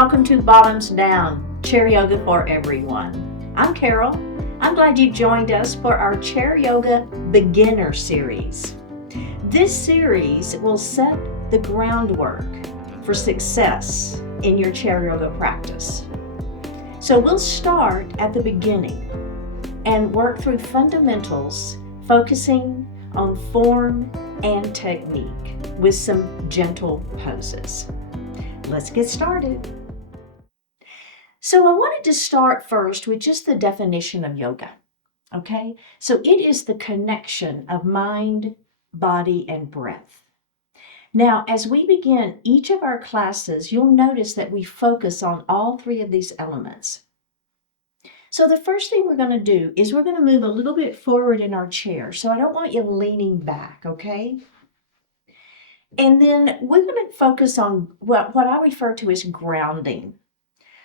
welcome to Bottoms Down, Chair Yoga for Everyone. I'm Carol. I'm glad you've joined us for our Chair Yoga Beginner Series. This series will set the groundwork for success in your chair yoga practice. So we'll start at the beginning and work through fundamentals, focusing on form and technique with some gentle poses. Let's get started. So I wanted to start first with just the definition of yoga, okay? So it is the connection of mind, body, and breath. Now, as we begin each of our classes, you'll notice that we focus on all three of these elements. So the first thing we're going to do is we're going to move a little bit forward in our chair. So I don't want you leaning back, okay? And then we're going to focus on what I refer to as grounding.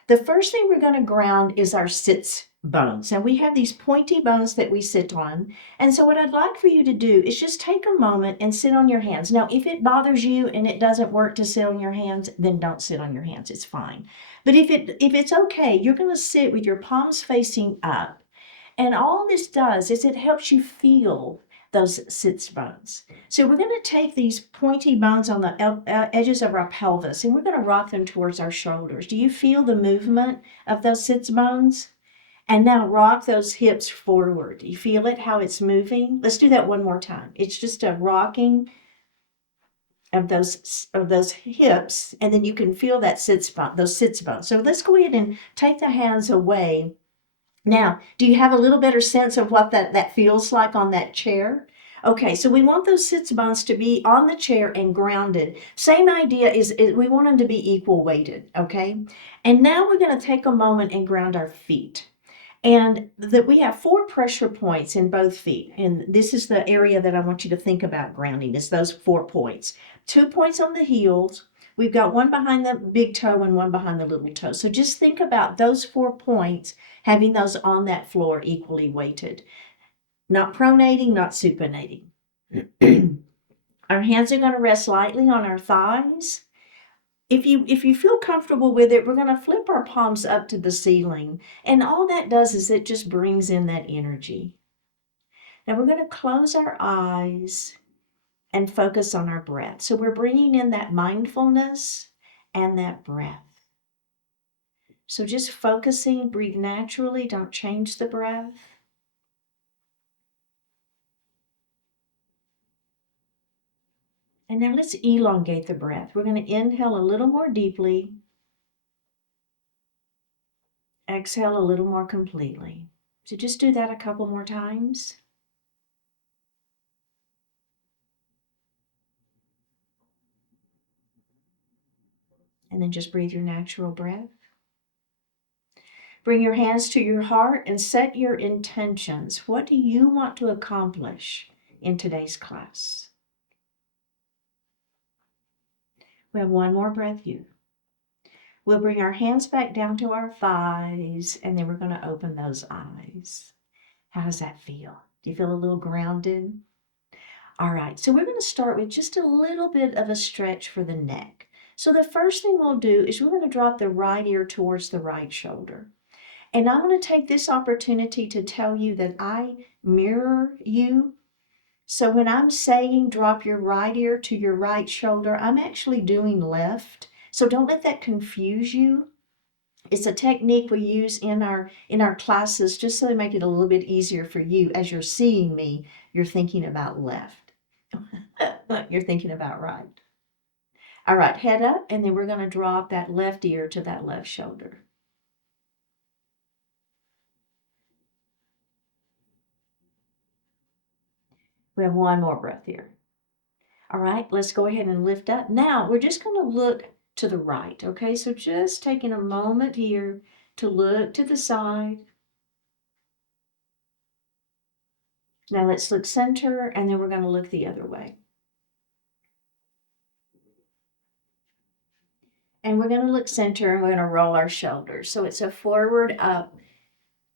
The first thing we're going to ground is our sits bones. Now we have these pointy bones that we sit on. And so what I'd like for you to do is just take a moment and sit on your hands. Now, if it bothers you and it doesn't work to sit on your hands, then don't sit on your hands. It's fine. But if it's okay, you're going to sit with your palms facing up. And all this does is it helps you feel those sits bones. So we're going to take these pointy bones on the edges of our pelvis and we're going to rock them towards our shoulders. Do you feel the movement of those sits bones? And now rock those hips forward. Do you feel it, how it's moving? Let's do that one more time. It's just a rocking of those hips, and then you can feel that those sits bones. So let's go ahead and take the hands away. Now, do you have a little better sense of what that feels like on that chair? Okay, so we want those sits bones to be on the chair and grounded. Same idea is we want them to be equal weighted, okay? And now we're going to take a moment and ground our feet. And that we have 4 pressure points in both feet. And this is the area that I want you to think about grounding, is those 4 points. 2 points on the heels. We've got one behind the big toe and one behind the little toe. So just think about those 4 points, having those on that floor equally weighted. Not pronating, not supinating. Our hands are going to rest lightly on our thighs. If you feel comfortable with it, we're going to flip our palms up to the ceiling. And all that does is it just brings in that energy. Now we're going to close our eyes and focus on our breath. So we're bringing in that mindfulness and that breath. So just focusing, breathe naturally, don't change the breath. And now let's elongate the breath. We're going to inhale a little more deeply. Exhale a little more completely. So just do that a couple more times. And then just breathe your natural breath. Bring your hands to your heart and set your intentions. What do you want to accomplish in today's class? We have one more breath here. We'll bring our hands back down to our thighs, and then we're going to open those eyes. How does that feel? Do you feel a little grounded? All right, so we're going to start with just a little bit of a stretch for the neck. So the first thing we'll do is we're going to drop the right ear towards the right shoulder. And I'm going to take this opportunity to tell you that I mirror you. So when I'm saying drop your right ear to your right shoulder, I'm actually doing left. So don't let that confuse you. It's a technique we use in our classes just so they make it a little bit easier for you. As you're seeing me, you're thinking about left. You're thinking about right. All right, head up, and then we're going to drop that left ear to that left shoulder. We have one more breath here. All right, let's go ahead and lift up. Now, we're just going to look to the right, okay? So just taking a moment here to look to the side. Now let's look center, and then we're going to look the other way. And we're going to look center, and we're going to roll our shoulders. So it's a forward, up,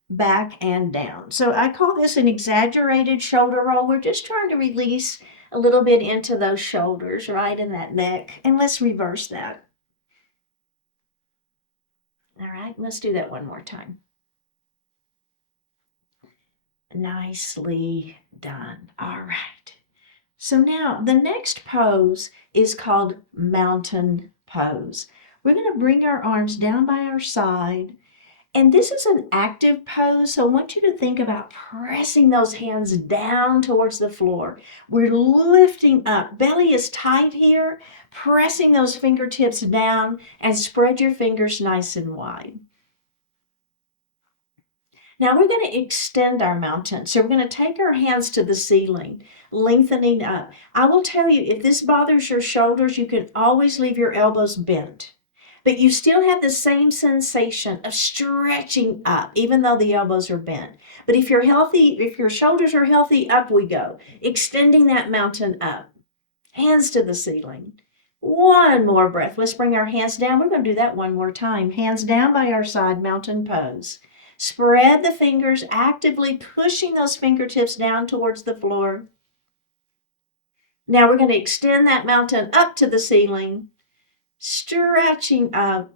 back, and down. So I call this an exaggerated shoulder roll. We're just trying to release a little bit into those shoulders, right, in that neck. And let's reverse that. All right, let's do that one more time. Nicely done. All right. So now the next pose is called mountain pose. We're going to bring our arms down by our side. And this is an active pose, so I want you to think about pressing those hands down towards the floor. We're lifting up. Belly is tight here. Pressing those fingertips down and spread your fingers nice and wide. Now we're going to extend our mountain. So we're going to take our hands to the ceiling, lengthening up. I will tell you, if this bothers your shoulders, you can always leave your elbows bent. But you still have the same sensation of stretching up, even though the elbows are bent. But if you're healthy, if your shoulders are healthy, up we go. Extending that mountain up. Hands to the ceiling. One more breath. Let's bring our hands down. We're going to do that one more time. Hands down by our side, mountain pose. Spread the fingers, actively pushing those fingertips down towards the floor. Now we're going to extend that mountain up to the ceiling, stretching up.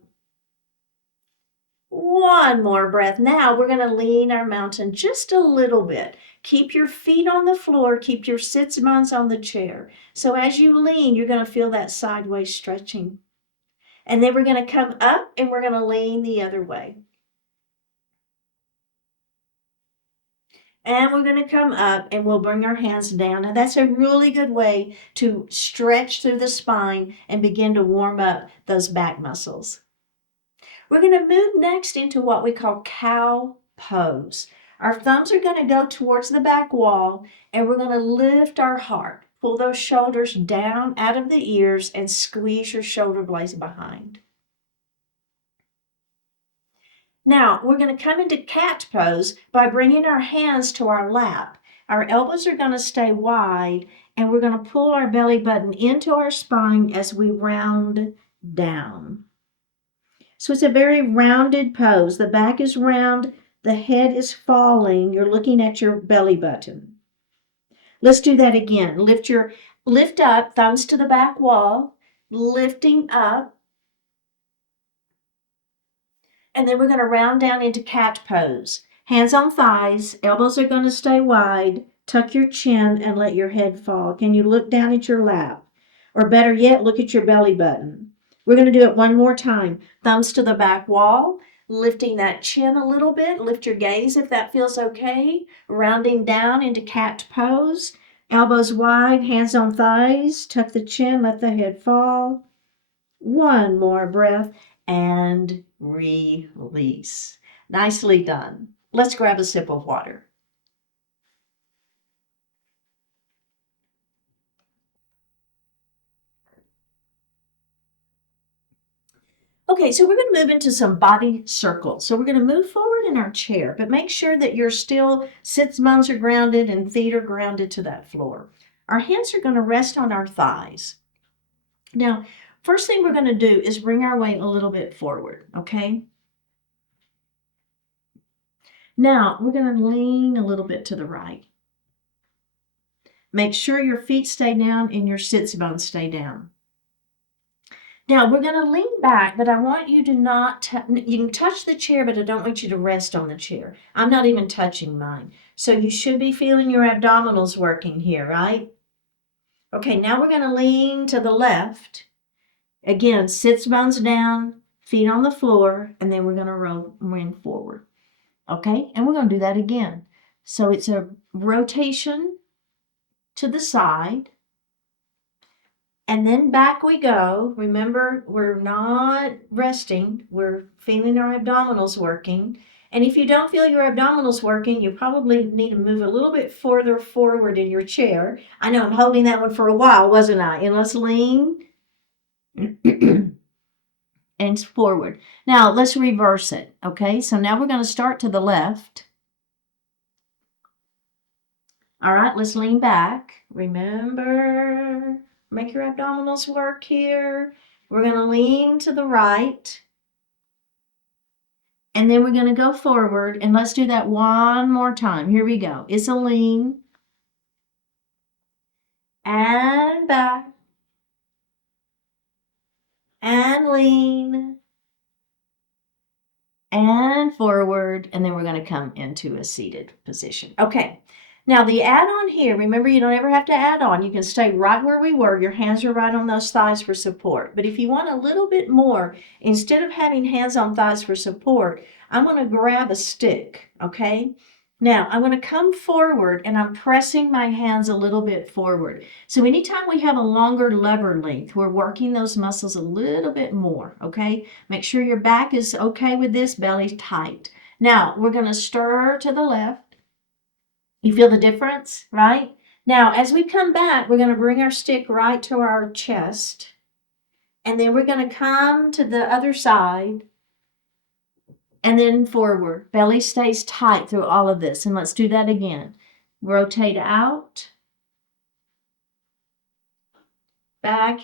One more breath. Now we're going to lean our mountain just a little bit. Keep your feet on the floor. Keep your sits bones on the chair. So as you lean, you're going to feel that sideways stretching. And then we're going to come up and we're going to lean the other way. And we're going to come up and we'll bring our hands down. Now that's a really good way to stretch through the spine and begin to warm up those back muscles. We're going to move next into what we call cow pose. Our thumbs are going to go towards the back wall and we're going to lift our heart. Pull those shoulders down out of the ears and squeeze your shoulder blades behind. Now, we're going to come into cat pose by bringing our hands to our lap. Our elbows are going to stay wide, and we're going to pull our belly button into our spine as we round down. So it's a very rounded pose. The back is round, the head is falling. You're looking at your belly button. Let's do that again. Lift up, thumbs to the back wall, lifting up. And then we're going to round down into cat pose. Hands on thighs, elbows are going to stay wide. Tuck your chin and let your head fall. Can you look down at your lap? Or better yet, look at your belly button. We're going to do it one more time. Thumbs to the back wall, lifting that chin a little bit. Lift your gaze if that feels okay. Rounding down into cat pose. Elbows wide, hands on thighs. Tuck the chin, let the head fall. One more breath and release. Nicely done. Let's grab a sip of water. Okay, so we're going to move into some body circles. So we're going to move forward in our chair, but make sure that your sits bones are grounded and feet are grounded to that floor. Our hands are going to rest on our thighs. Now, first thing we're going to do is bring our weight a little bit forward, okay? Now, we're going to lean a little bit to the right. Make sure your feet stay down and your sits bones stay down. Now, we're going to lean back, but I want you to not, you can touch the chair, but I don't want you to rest on the chair. I'm not even touching mine. So you should be feeling your abdominals working here, right? Okay, now we're going to lean to the left. Again, sits bones down, feet on the floor, and then we're going to lean forward. Okay, and we're going to do that again. So it's a rotation to the side. And then back we go. Remember, we're not resting. We're feeling our abdominals working. And if you don't feel your abdominals working, you probably need to move a little bit further forward in your chair. I know I'm holding that one for a while, wasn't I? And let's lean and forward. Now, let's reverse it, okay? So now we're going to start to the left. All right, let's lean back. Remember, make your abdominals work here. We're going to lean to the right. And then we're going to go forward. And let's do that one more time. Here we go. It's a lean. And back. And lean. and forward, and then we're going to come into a seated position. Okay. Now the add-on here, remember you don't ever have to add on. You can stay right where we were. Your hands are right on those thighs for support. But if you want a little bit more, instead of having hands on thighs for support, I'm going to grab a stick, okay? Now I'm going to come forward and I'm pressing my hands a little bit forward. So anytime we have a longer lever length, we're working those muscles a little bit more, okay? Make sure your back is okay with this, belly tight. Now we're going to stir to the left. You feel the difference, right? Now, as we come back, we're going to bring our stick right to our chest. And then we're going to come to the other side and then forward. Belly stays tight through all of this. And let's do that again. Rotate out, back,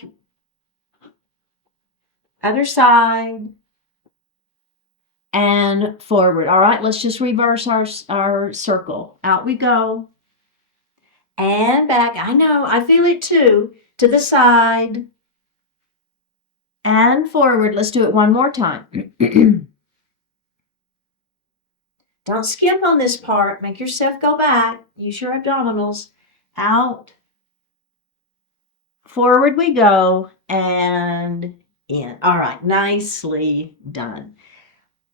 other side, and forward. All right, let's just reverse our circle. Out we go. And back. I know, I feel it too. To the side. And forward. Let's do it one more time. Don't skip on this part. Make yourself go back. Use your abdominals. Out. Forward we go. And in. All right, nicely done.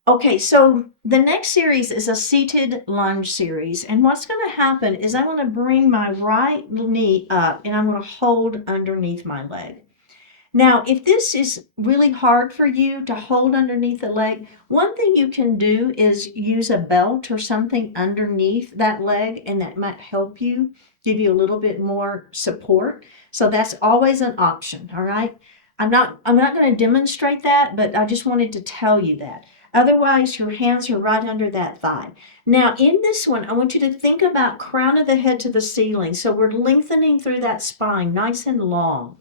Okay, so the next series is a seated lunge series. And what's going to happen is I'm going to bring my right knee up and I'm going to hold underneath my leg. Now, if this is really hard for you to hold underneath the leg, one thing you can do is use a belt or something underneath that leg, and that might help you, give you a little bit more support. So that's always an option, all right? I'm not going to demonstrate that, but I just wanted to tell you that. Otherwise, your hands are right under that thigh. Now, in this one, I want you to think about crown of the head to the ceiling. So we're lengthening through that spine, nice and long.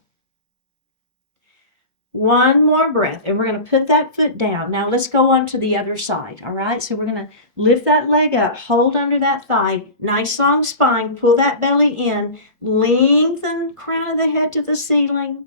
One more breath, and we're going to put that foot down. Now let's go on to the other side, all right? So we're going to lift that leg up, hold under that thigh, nice long spine, pull that belly in, lengthen crown of the head to the ceiling.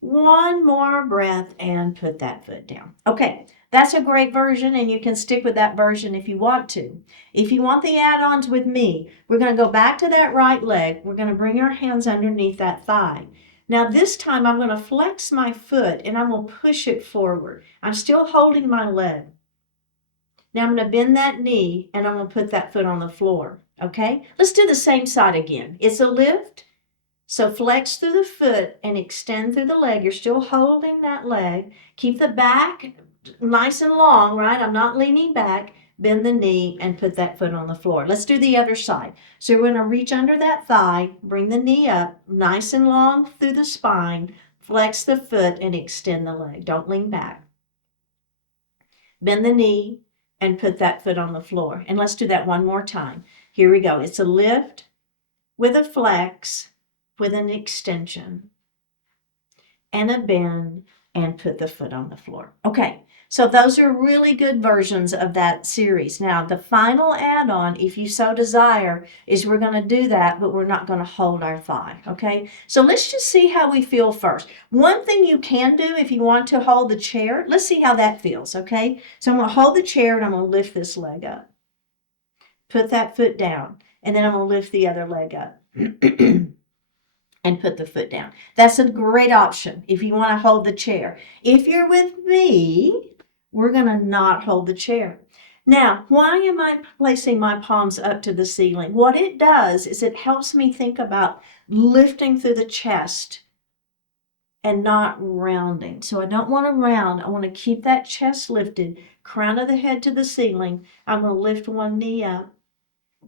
One more breath and put that foot down. Okay, that's a great version, and you can stick with that version if you want to. If you want the add-ons with me, we're going to go back to that right leg. We're going to bring our hands underneath that thigh. Now this time I'm going to flex my foot and I'm going to push it forward. I'm still holding my leg. Now I'm going to bend that knee and I'm going to put that foot on the floor. Okay? Let's do the same side again. It's a lift. So flex through the foot and extend through the leg. You're still holding that leg. Keep the back nice and long, right? I'm not leaning back. Bend the knee and put that foot on the floor. Let's do the other side. So we're going to reach under that thigh, bring the knee up, nice and long through the spine, flex the foot and extend the leg. Don't lean back. Bend the knee and put that foot on the floor. And let's do that one more time. Here we go. It's a lift with a flex, with an extension, and a bend, and put the foot on the floor. Okay. So those are really good versions of that series. Now, the final add-on, if you so desire, is we're going to do that, but we're not going to hold our thigh, okay? So let's just see how we feel first. One thing you can do if you want to hold the chair, let's see how that feels, okay? So I'm going to hold the chair and I'm going to lift this leg up. Put that foot down, and then I'm going to lift the other leg up. And put the foot down. That's a great option if you want to hold the chair. If you're with me, we're going to not hold the chair. Now, why am I placing my palms up to the ceiling? What it does is it helps me think about lifting through the chest and not rounding. So I don't want to round. I want to keep that chest lifted, crown of the head to the ceiling. I'm going to lift one knee up.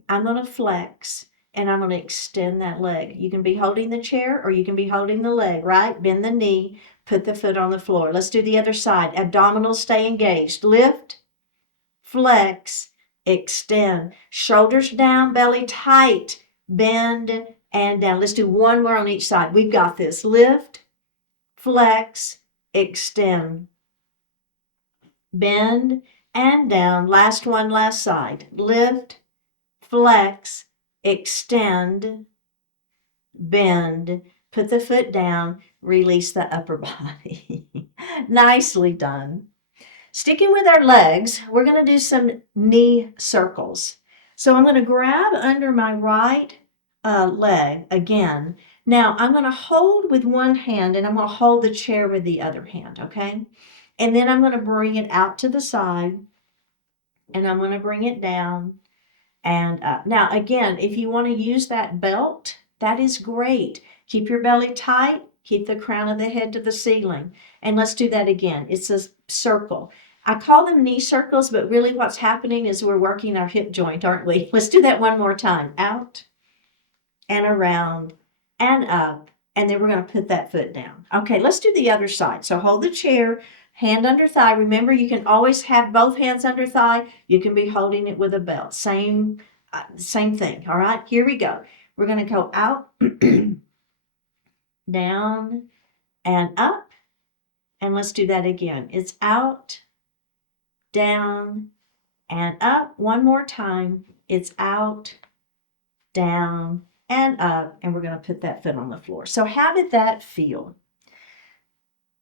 I'm going to flex. And I'm going to extend that leg. You can be holding the chair or you can be holding the leg, right? Bend the knee, put the foot on the floor. Let's do the other side. Abdominals stay engaged. Lift, flex, extend. Shoulders down, belly tight. Bend and down. Let's do one more on each side. We've got this. Lift, flex, extend. Bend and down. Last one, last side. Lift, flex, extend, bend, put the foot down, release the upper body. Nicely done. Sticking with our legs, we're going to do some knee circles. So I'm going to grab under my right leg again. Now I'm going to hold with one hand and I'm going to hold the chair with the other hand, okay? And then I'm going to bring it out to the side and I'm going to bring it down and up. Now, again, if you want to use that belt, that is great. Keep your belly tight. Keep the crown of the head to the ceiling. And let's do that again. It's a circle. I call them knee circles, but really what's happening is we're working our hip joint, aren't we? Let's do that one more time. Out and around and up. And then we're going to put that foot down. Okay, let's do the other side. So hold the chair, hand under thigh. Remember, you can always have both hands under thigh. You can be holding it with a belt. Same thing. All right, here we go. We're going to go out, down, and up. And let's do that again. It's out, down, and up. One more time. It's out, down, and up. And we're going to put that foot on the floor. So how did that feel?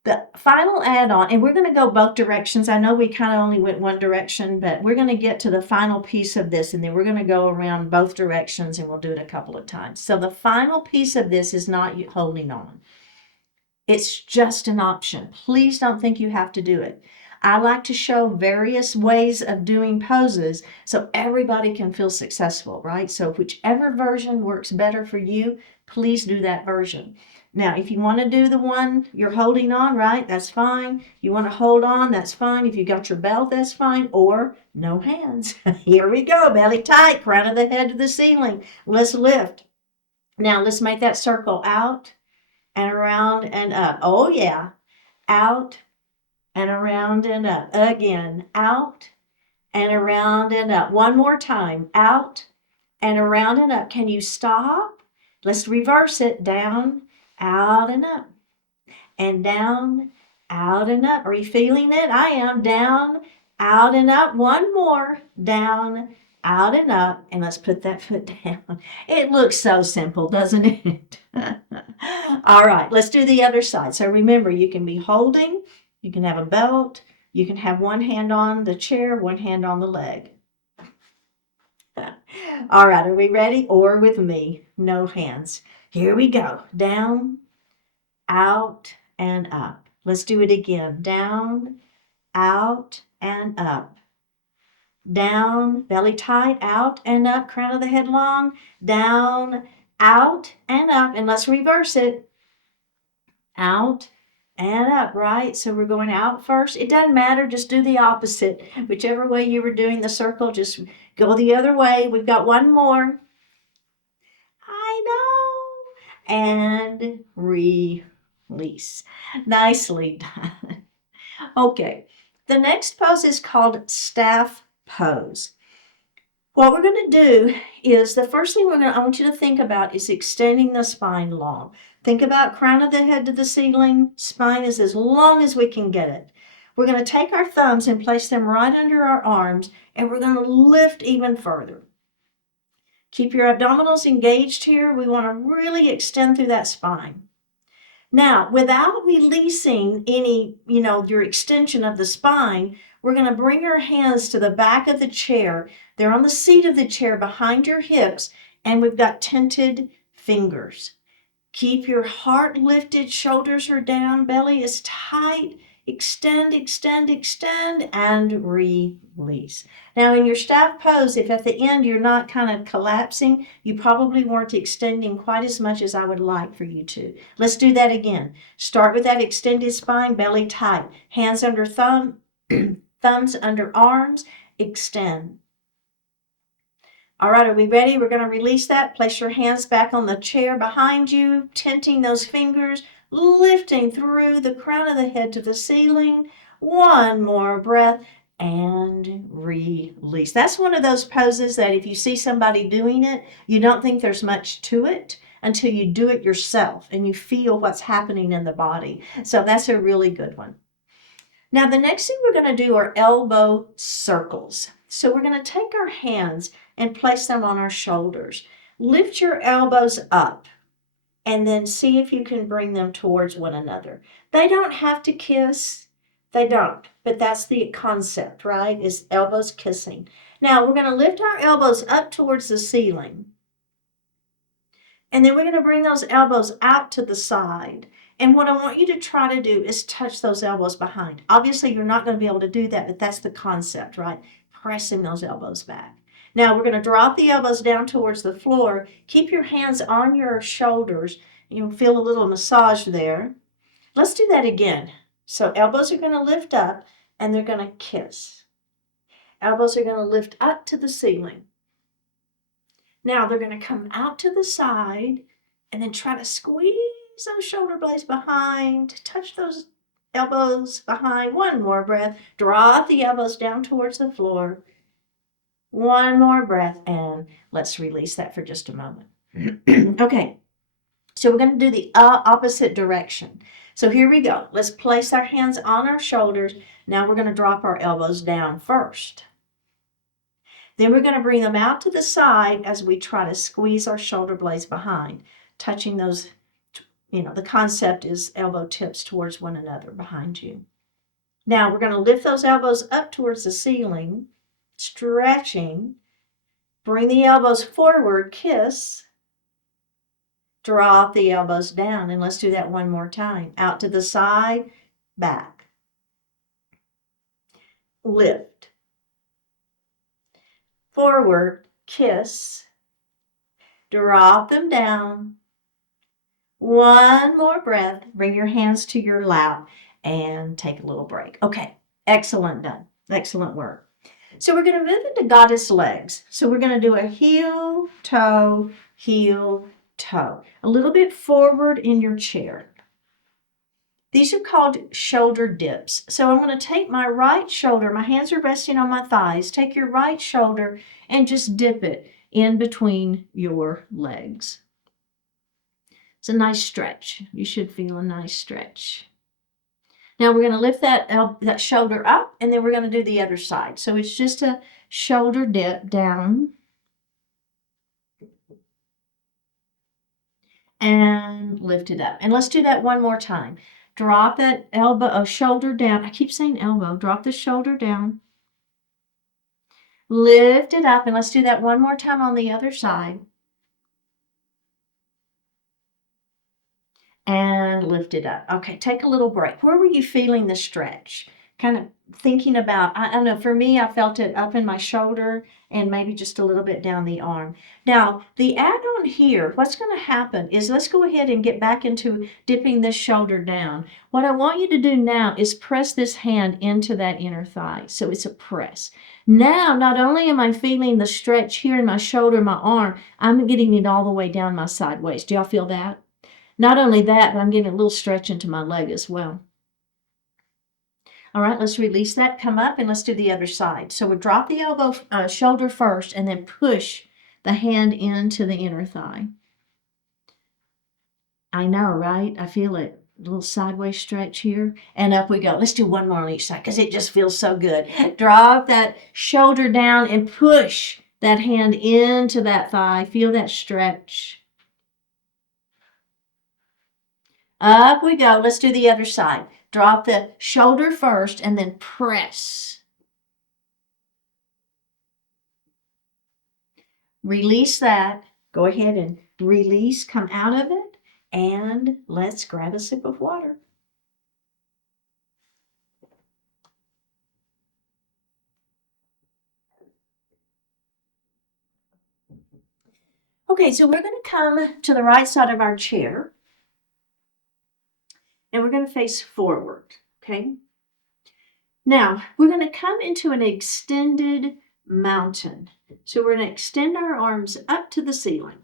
The final add-on, and we're going to go both directions. I know we kind of only went one direction, but we're going to get to the final piece of this, and then we're going to go around both directions, and we'll do it a couple of times. So the final piece of this is not holding on. It's just an option. Please don't think you have to do it. I like to show various ways of doing poses so everybody can feel successful, right? So whichever version works better for you, please do that version. Now, if you want to do the one you're holding on, right, that's fine. You want to hold on, that's fine. If you got your belt, that's fine. Or no hands. Here we go. Belly tight, crown of the head to the ceiling. Let's lift. Now, let's make that circle out and around and up. Oh, yeah. Out and around and up. Again, out and around and up. One more time. Out and around and up. Can you stop? Let's reverse it. Down, out and up. And down, out and up. Are you feeling it? I am. Down, out and up. One more. Down, out and up. And let's put that foot down. It looks so simple, doesn't it? All right, let's do the other side. So remember, you can be holding, you can have a belt, you can have one hand on the chair, one hand on the leg. All right, are we ready? Or with me, no hands. Here we go. Down, out, and up. Let's do it again. Down, out, and up. Down, belly tight, out and up, crown of the head long, down, out, and up. And let's reverse it. Out and up, right? So we're going out first. It doesn't matter. Just do the opposite. Whichever way you were doing the circle, just go the other way. We've got one more. I know. And release. Nicely done. Okay. The next pose is called staff pose. What we're going to do is the first thing I want you to think about is extending the spine long. Think about crown of the head to the ceiling. Spine is as long as we can get it. We're going to take our thumbs and place them right under our arms, and we're going to lift even further. Keep your abdominals engaged here. We want to really extend through that spine. Now, without releasing any, your extension of the spine, we're going to bring our hands to the back of the chair. They're on the seat of the chair behind your hips, and we've got tented fingers. Keep your heart lifted, shoulders are down, belly is tight. Extend, extend, extend, and release. Now, in your staff pose, if at the end you're not kind of collapsing, you probably weren't extending quite as much as I would like for you to. Let's do that again. Start with that extended spine, belly tight. Hands under thumbs under arms, extend. All right, are we ready? We're going to release that. Place your hands back on the chair behind you, tenting those fingers, lifting through the crown of the head to the ceiling. One more breath and release. That's one of those poses that if you see somebody doing it, you don't think there's much to it until you do it yourself and you feel what's happening in the body. So that's a really good one. Now, the next thing we're going to do are elbow circles. So we're going to take our hands and place them on our shoulders. Lift your elbows up and then see if you can bring them towards one another. They don't have to kiss. They don't, but that's the concept, right? Is elbows kissing. Now we're going to lift our elbows up towards the ceiling. And then we're going to bring those elbows out to the side. And what I want you to try to do is touch those elbows behind. Obviously, you're not going to be able to do that, but that's the concept, right? Pressing those elbows back. Now, we're going to drop the elbows down towards the floor. Keep your hands on your shoulders. You'll feel a little massage there. Let's do that again. So elbows are going to lift up, and they're going to kiss. Elbows are going to lift up to the ceiling. Now they're going to come out to the side and then try to squeeze those shoulder blades behind, touch those elbows behind. One more breath. Draw the elbows down towards the floor. One more breath, and let's release that for just a moment. Okay, so we're going to do the opposite direction. So here we go. Let's place our hands on our shoulders. Now we're going to drop our elbows down first. Then we're going to bring them out to the side as we try to squeeze our shoulder blades behind, touching those, the concept is elbow tips towards one another behind you. Now we're going to lift those elbows up towards the ceiling, stretching, bring the elbows forward, kiss, drop the elbows down, and let's do that one more time. Out to the side, back, lift, forward, kiss, drop them down. One more breath. Bring your hands to your lap and take a little break. Okay, excellent done. Excellent work. So we're going to move into goddess legs. So we're going to do a heel, toe, a little bit forward in your chair. These are called shoulder dips. So I'm going to take my right shoulder, my hands are resting on my thighs. Take your right shoulder and just dip it in between your legs. It's a nice stretch. You should feel a nice stretch. Now we're going to lift that shoulder up, and then we're going to do the other side. So it's just a shoulder dip down. And lift it up. And let's do that one more time. Drop that shoulder down. I keep saying elbow. Drop the shoulder down. Lift it up, and let's do that one more time on the other side. And lift it up. Okay, take a little break. Where were you feeling the stretch? Kind of thinking about, I don't know, for me, I felt it up in my shoulder and maybe just a little bit down the arm. Now, the add-on here, what's going to happen is let's go ahead and get back into dipping this shoulder down. What I want you to do now is press this hand into that inner thigh. So it's a press. Now, not only am I feeling the stretch here in my shoulder, my arm, I'm getting it all the way down my sideways. Do y'all feel that? Not only that, but I'm getting a little stretch into my leg as well. All right, let's release that, come up, and let's do the other side. So we'll drop the shoulder first, and then push the hand into the inner thigh. I know, right? I feel it. A little sideways stretch here, and up we go. Let's do one more on each side because it just feels so good. Drop that shoulder down and push that hand into that thigh. Feel that stretch. Up we go. Let's do the other side. Drop the shoulder first and then press. Release that. Go ahead and release. Come out of it. And let's grab a sip of water. Okay, so we're going to come to the right side of our chair. And we're going to face forward, okay? Now, we're going to come into an extended mountain. So we're going to extend our arms up to the ceiling.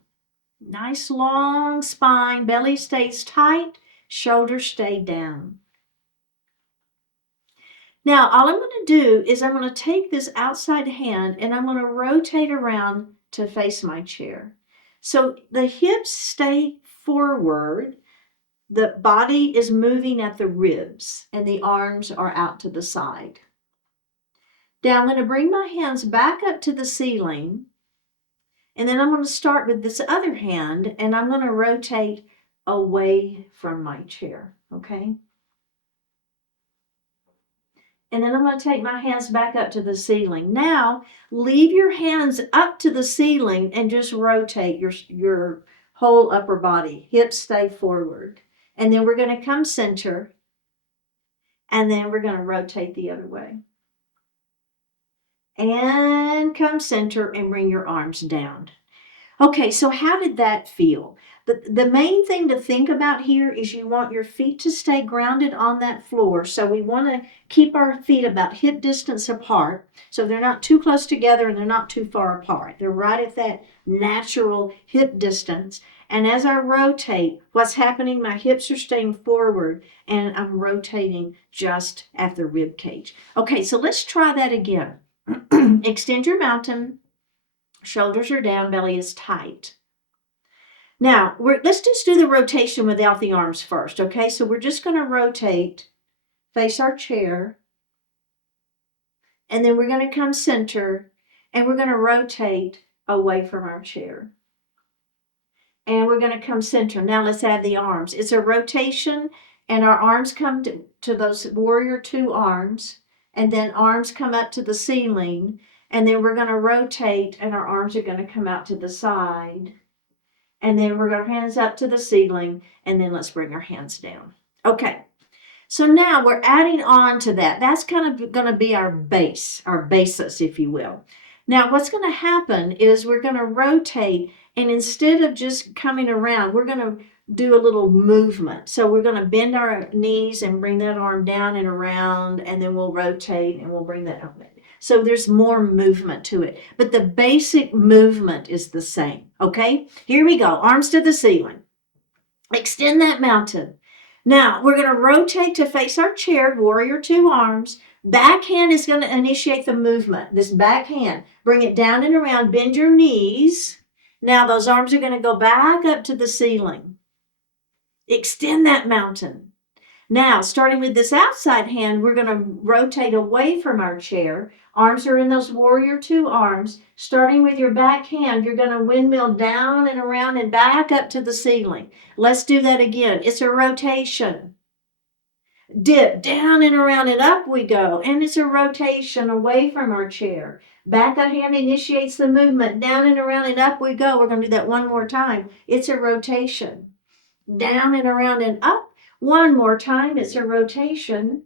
Nice long spine, belly stays tight, shoulders stay down. Now, all I'm going to do is I'm going to take this outside hand and I'm going to rotate around to face my chair. So the hips stay forward. The body is moving at the ribs and the arms are out to the side. Now I'm going to bring my hands back up to the ceiling, and then I'm going to start with this other hand and I'm going to rotate away from my chair, okay? And then I'm going to take my hands back up to the ceiling. Now, leave your hands up to the ceiling and just rotate your whole upper body. Hips stay forward. And then we're going to come center. And then we're going to rotate the other way. And come center and bring your arms down. Okay, so how did that feel? The main thing to think about here is you want your feet to stay grounded on that floor. So we want to keep our feet about hip distance apart. So they're not too close together and they're not too far apart. They're right at that natural hip distance. And as I rotate, what's happening? My hips are staying forward and I'm rotating just at the rib cage. Okay, so let's try that again. Extend your mountain. Shoulders are down, belly is tight. Now, let's just do the rotation without the arms first, okay? So we're just going to rotate, face our chair, and then we're going to come center, and we're going to rotate away from our chair. And we're going to come center. Now let's add the arms. It's a rotation, and our arms come to those warrior two arms, and then arms come up to the ceiling, and then we're going to rotate, and our arms are going to come out to the side. And then we're going to hands up to the ceiling, and then let's bring our hands down. Okay, so now we're adding on to that. That's kind of going to be our base, our basis, if you will. Now, what's going to happen is we're going to rotate, and instead of just coming around, we're going to do a little movement. So we're going to bend our knees and bring that arm down and around, and then we'll rotate, and we'll bring that up. So there's more movement to it. But the basic movement is the same. Okay? Here we go. Arms to the ceiling. Extend that mountain. Now, we're going to rotate to face our chair, warrior two arms. Back hand is going to initiate the movement. This back hand. Bring it down and around. Bend your knees. Now, those arms are going to go back up to the ceiling. Extend that mountain. Now, starting with this outside hand, we're going to rotate away from our chair. Arms are in those warrior two arms. Starting with your back hand, you're going to windmill down and around and back up to the ceiling. Let's do that again. It's a rotation. Dip down and around and up we go. And it's a rotation away from our chair. Back hand initiates the movement. Down and around and up we go. We're going to do that one more time. It's a rotation. Down and around and up. One more time, it's a rotation,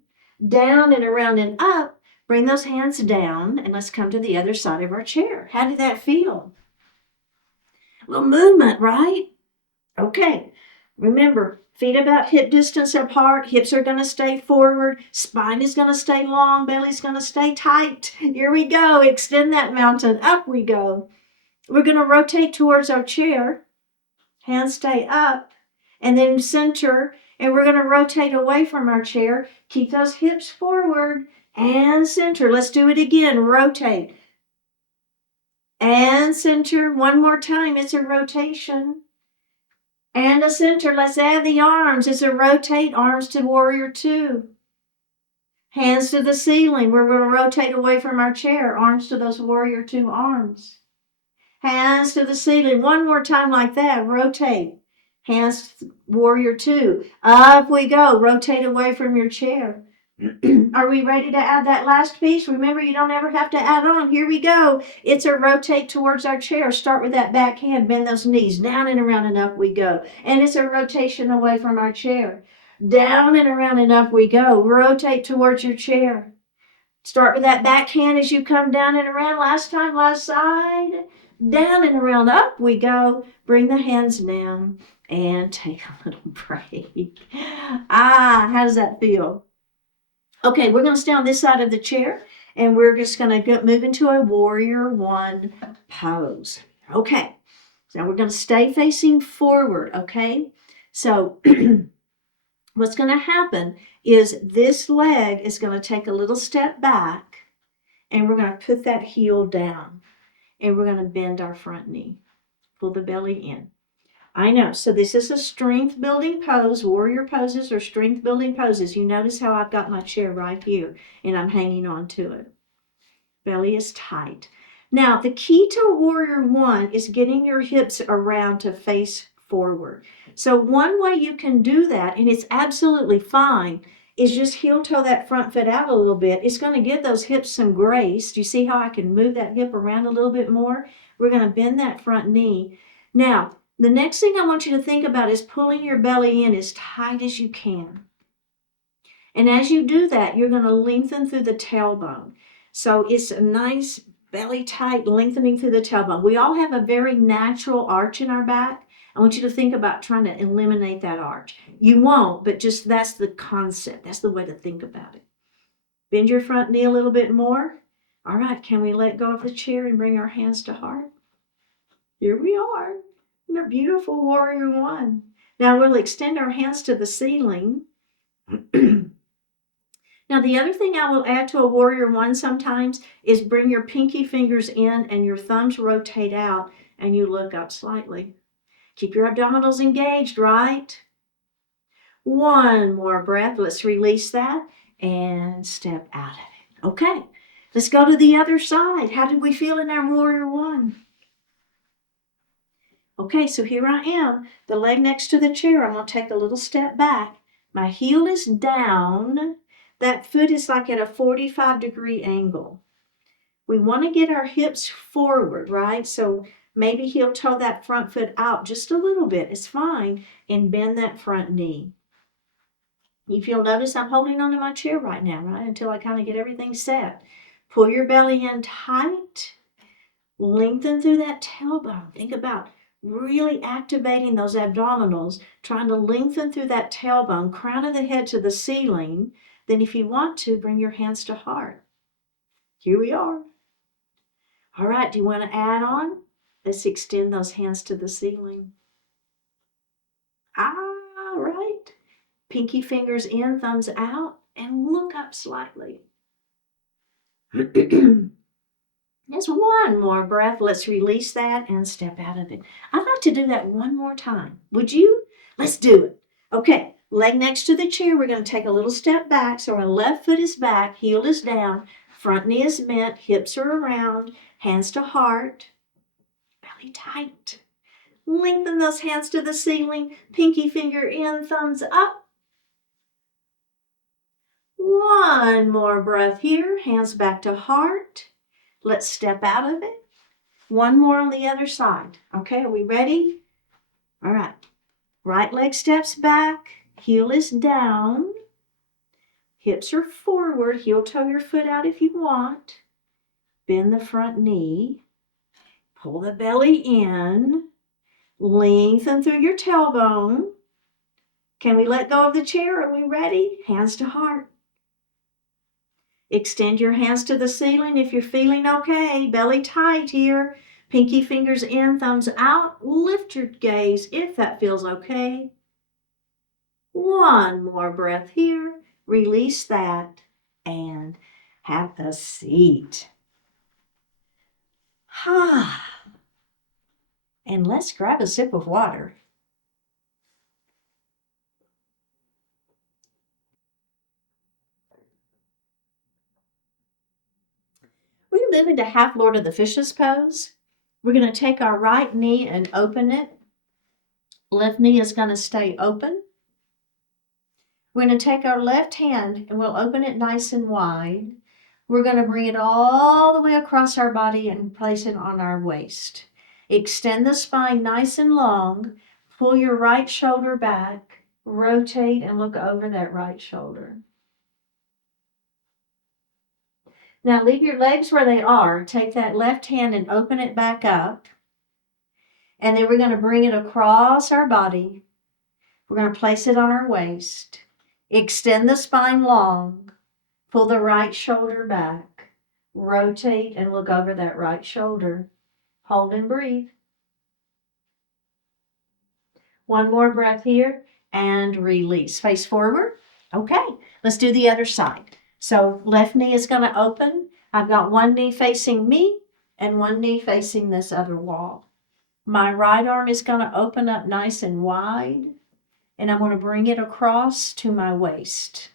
down and around and up. Bring those hands down, and let's come to the other side of our chair. How did that feel? A little movement, right? Okay, remember, feet about hip distance apart, hips are going to stay forward, spine is going to stay long, belly's going to stay tight. Here we go, extend that mountain, up we go. We're going to rotate towards our chair, hands stay up, and then center. And we're going to rotate away from our chair. Keep those hips forward and center. Let's do it again. Rotate and center. One more time. It's a rotation. And a center. Let's add the arms. It's a rotate. Arms to warrior two. Hands to the ceiling. We're going to rotate away from our chair. Arms to those warrior two arms. Hands to the ceiling. One more time like that. Rotate. Hands, warrior two. Up we go. Rotate away from your chair. Are we ready to add that last piece? Remember, you don't ever have to add on. Here we go. It's a rotate towards our chair. Start with that back hand. Bend those knees. Down and around and up we go. And it's a rotation away from our chair. Down and around and up we go. Rotate towards your chair. Start with that back hand as you come down and around. Last time, last side. Down and around, up we go. Bring the hands down and take a little break. How does that feel? Okay, we're going to stay on this side of the chair, and we're just going to move into a warrior one pose. Okay, so we're going to stay facing forward, okay? So what's going to happen is this leg is going to take a little step back, and we're going to put that heel down. And we're going to bend our front knee. Pull the belly in. I know. So this is a strength building pose. Warrior poses are strength building poses. You notice how I've got my chair right here and I'm hanging on to it. Belly is tight. Now, the key to warrior one is getting your hips around to face forward. So one way you can do that, and it's absolutely fine, is just heel toe that front foot out a little bit. It's going to give those hips some grace. Do you see how I can move that hip around a little bit more? We're going to bend that front knee. Now, the next thing I want you to think about is pulling your belly in as tight as you can. And as you do that, you're going to lengthen through the tailbone. So it's a nice belly tight lengthening through the tailbone. We all have a very natural arch in our back. I want you to think about trying to eliminate that arch. You won't, but just that's the concept. That's the way to think about it. Bend your front knee a little bit more. All right, can we let go of the chair and bring our hands to heart? Here we are in a beautiful warrior one. Now we'll extend our hands to the ceiling. Now, the other thing I will add to a warrior one sometimes is bring your pinky fingers in and your thumbs rotate out and you look up slightly. Keep your abdominals engaged, right? One more breath. Let's release that and step out of it. Okay, let's go to the other side. How did we feel in our warrior one? Okay, so here I am, the leg next to the chair. I'm going to take a little step back. My heel is down. That foot is like at a 45-degree angle. We want to get our hips forward, right? So maybe heel toe that front foot out just a little bit. It's fine. And bend that front knee. If you'll notice, I'm holding onto my chair right now, right? Until I kind of get everything set. Pull your belly in tight. Lengthen through that tailbone. Think about really activating those abdominals, trying to lengthen through that tailbone, crown of the head to the ceiling. Then if you want to, bring your hands to heart. Here we are. All right, do you want to add on? Let's extend those hands to the ceiling. All right. Pinky fingers in, thumbs out, and look up slightly. Just one more breath. Let's release that and step out of it. I'd like to do that one more time. Would you? Let's do it. Okay, leg next to the chair. We're going to take a little step back. So our left foot is back, heel is down, front knee is bent, hips are around, hands to heart, belly tight. Lengthen those hands to the ceiling, pinky finger in, thumbs up. One more breath here, hands back to heart. Let's step out of it. One more on the other side. Okay, are we ready? All right. Right leg steps back. Heel is down. Hips are forward. Heel toe your foot out if you want. Bend the front knee. Pull the belly in. Lengthen through your tailbone. Can we let go of the chair? Are we ready? Hands to heart. Extend your hands to the ceiling if you're feeling okay. Belly tight here. Pinky fingers in, thumbs out. Lift your gaze if that feels okay. One more breath here. Release that and have a seat. And let's grab a sip of water. We're going to move into half Lord of the Fishes pose. We're going to take our right knee and open it. Left knee is going to stay open. We're going to take our left hand and we'll open it nice and wide. We're going to bring it all the way across our body and place it on our waist. Extend the spine nice and long. Pull your right shoulder back. Rotate and look over that right shoulder. Now leave your legs where they are. Take that left hand and open it back up. And then we're going to bring it across our body. We're going to place it on our waist. Extend the spine long. Pull the right shoulder back. Rotate and look over that right shoulder. Hold and breathe. One more breath here and release. Face forward. Okay, let's do the other side. So left knee is going to open. I've got one knee facing me and one knee facing this other wall. My right arm is going to open up nice and wide, and I'm going to bring it across to my waist.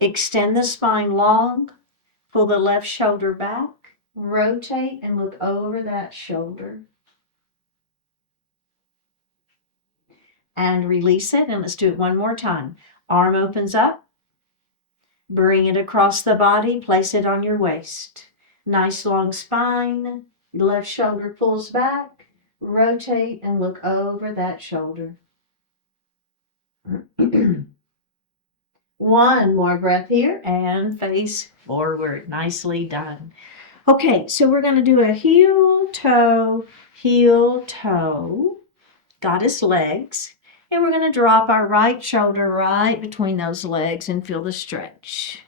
Extend the spine long, pull the left shoulder back, rotate and look over that shoulder. And release it, and let's do it one more time. Arm opens up, Bring it across the body, place it on your waist. Nice long spine, left shoulder pulls back, rotate and look over that shoulder. One more breath here and face forward. Nicely done. Okay, so we're going to do a heel, toe, goddess legs. And we're going to drop our right shoulder right between those legs and feel the stretch.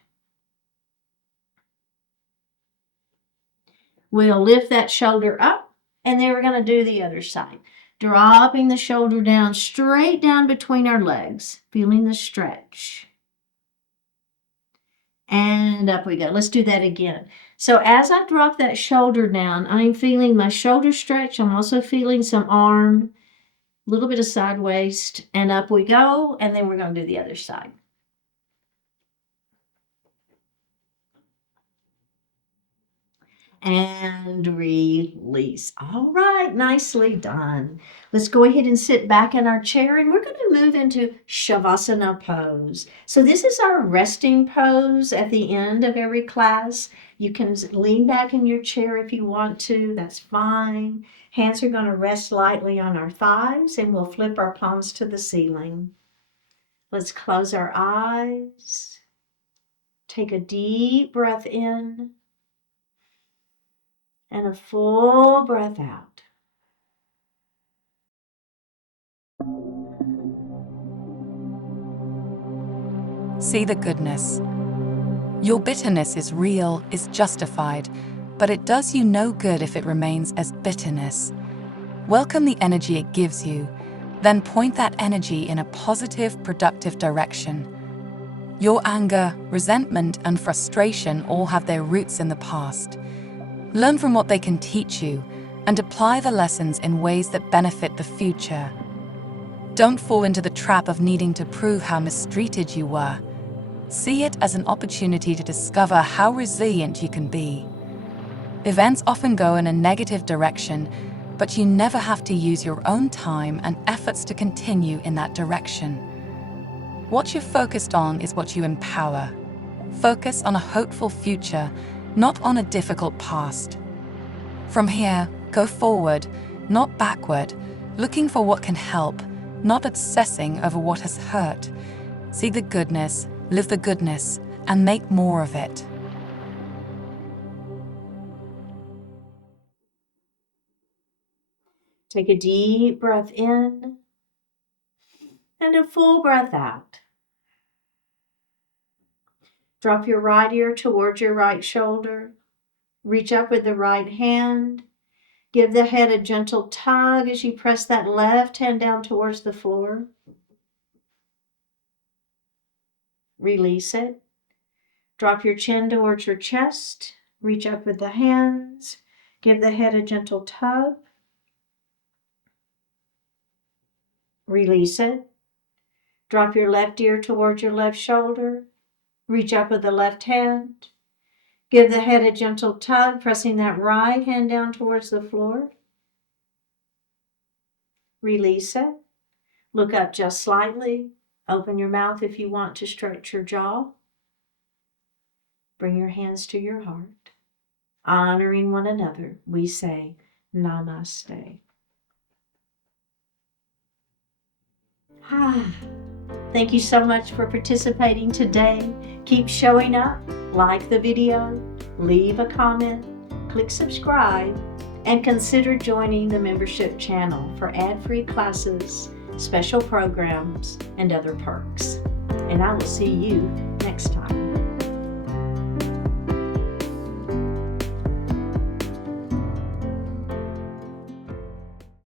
We'll lift that shoulder up, and then we're going to do the other side. Dropping the shoulder down, straight down between our legs, feeling the stretch. And up we go. Let's do that again. So as I drop that shoulder down, I'm feeling my shoulder stretch. I'm also feeling some arm, a little bit of side waist, and up we go. And then we're going to do the other side. And release. All right, nicely done. Let's go ahead and sit back in our chair, and we're going to move into Shavasana pose. So this is our resting pose at the end of every class. You can lean back in your chair if you want to. That's fine. Hands are going to rest lightly on our thighs, and we'll flip our palms to the ceiling. Let's close our eyes. Take a deep breath in. And a full breath out. See the goodness. Your bitterness is real, is justified, but it does you no good if it remains as bitterness. Welcome the energy it gives you, then point that energy in a positive, productive direction. Your anger, resentment, and frustration all have their roots in the past. Learn from what they can teach you and apply the lessons in ways that benefit the future. Don't fall into the trap of needing to prove how mistreated you were. See it as an opportunity to discover how resilient you can be. Events often go in a negative direction, but you never have to use your own time and efforts to continue in that direction. What you're focused on is what you empower. Focus on a hopeful future, not on a difficult past. From here, go forward, not backward, looking for what can help, not obsessing over what has hurt. See the goodness, live the goodness, and make more of it. Take a deep breath in and a full breath out. Drop your right ear towards your right shoulder. Reach up with the right hand. Give the head a gentle tug as you press that left hand down towards the floor. Release it. Drop your chin towards your chest. Reach up with the hands. Give the head a gentle tug. Release it. Drop your left ear towards your left shoulder. Reach up with the left hand. Give the head a gentle tug, pressing that right hand down towards the floor. Release it. Look up just slightly. Open your mouth if you want to stretch your jaw. Bring your hands to your heart. Honoring one another, we say Namaste. Thank you so much for participating today. Keep showing up, like the video, leave a comment, click subscribe, and consider joining the membership channel for ad-free classes, special programs, and other perks. And I will see you next time.